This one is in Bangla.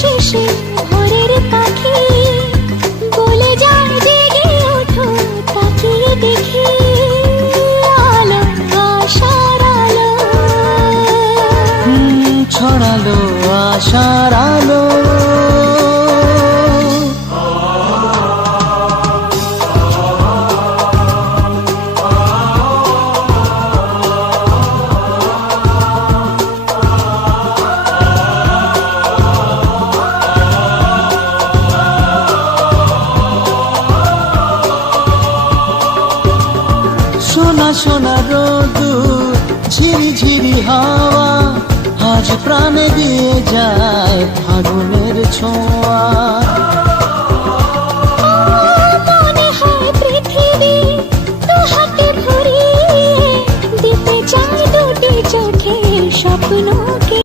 শেষে ভোরের পাখি বলে যায় জেগে ওঠো, তাকিয়ে দেখি আলো, আশার আলো ছড়ালো আশার আলো। সোনা সোনা রোদুর ঝিরি ঝিরি হাওয়া আজ প্রাণে দিয়ে যায় ফাগুনের ছোঁয়া।